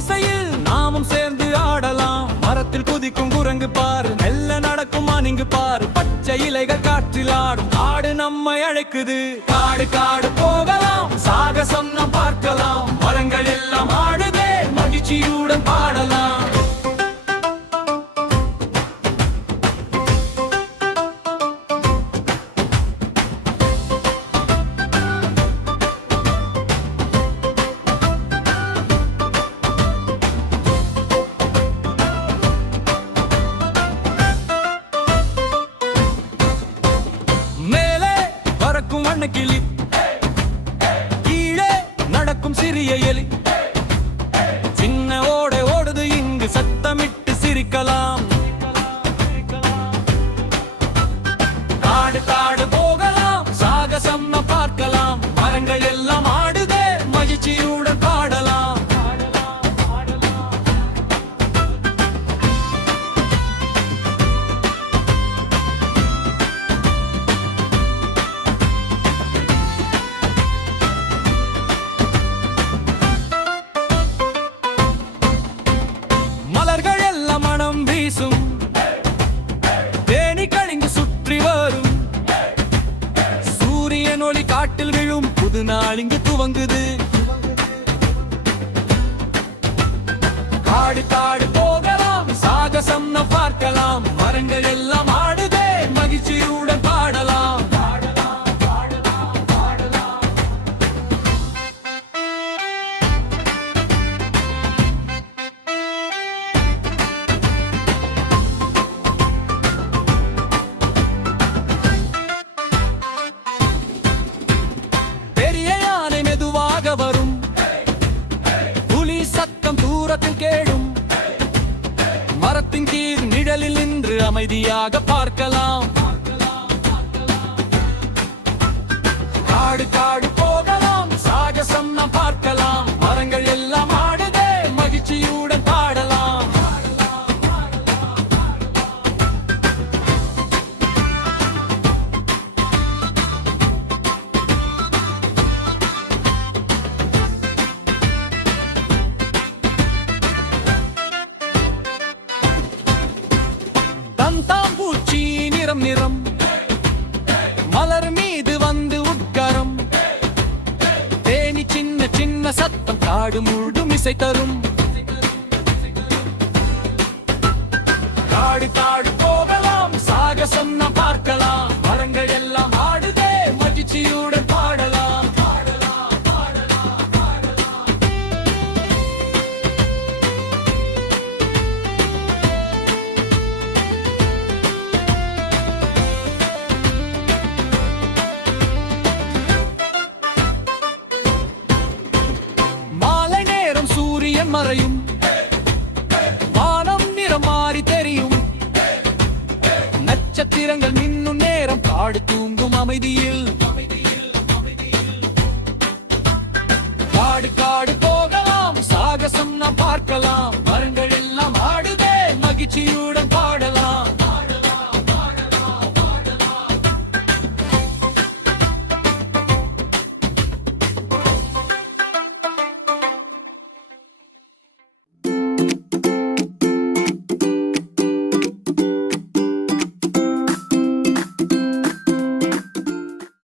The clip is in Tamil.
இசையில் நாமும் சேர்ந்து ஆடலாம். மரத்தில் குதிக்கும் குரங்கு பாரு, மெல்ல நடக்கும் மானிங்கு பாரு, பச்சை இலைகள் காற்றில் ஆடும். காடு நம்மை அழைக்குது, காடு காடு போகலாம், சாகசம் நாம் பார்க்கலாம். மரங்கள் எல்லாம் ஆடுதே, மகிழ்ச்சியுடன் பாடலாம். கிளி கீழே நடக்கும் சிறிய எலி, சின்ன ஓடை ஓடுது இங்கு, சத்தமிட்டு சிரிக்கலாம். காடு காடு போகலாம், சாகசம் நாம் பார்க்கலாம். மரங்கள் எல்லாம் ஆடுதே, மகிழ்ச்சியுடன் பாடலாம். மலர்கள் எல்லாம் மனம் வீசும், தேனீக்கள் இங்கு சுற்றி வரும். சூரியன் ஒளி காட்டில் விழும், புது நாள் இங்கு துவங்குது. காடு காடு போகலாம், சாகசம் நாம் பார்க்கலாம். மரங்கள் எல்லாம் ஆடுதே, மகிழ்ச்சியுடன் பாடலாம். வரும் புலி சத்தம் தூரத்தில் கேடும், மரத்தின் கீழ் நிழலில் நின்று அமைதியாக பார்க்கலாம். காடு காடு போகலாம், சாகசம் நாம் பார்க்கலாம். மரங்கள் எல்லாம் ஆடுதே, மகிழ்ச்சியுடன் பாடலாம். தாம்பூச்சி நிறம் நிறம் மலர் மீது வந்து உட்காரம். தேனி சின்ன சின்ன சத்தம் காடு முழுதும் இசை தரும். காடு காடு போகலாம், சாகசம் நாம் பார்க்கலாம். மரங்கள் எல்லாம் ஆடுதே, மகிழ்ச்சியுடன் பாடலாம். சூரியன் மறையும், வானம் நிறம் மாறி தெரியும். நட்சத்திரங்கள் மின்னும் நேரம், காடு தூங்கும் அமைதியில். காடு காடு போகலாம், சாகசம் நாம் பார்க்கலாம். மரங்கள் எல்லாம் ஆடுதே, மகிழ்ச்சியுடன்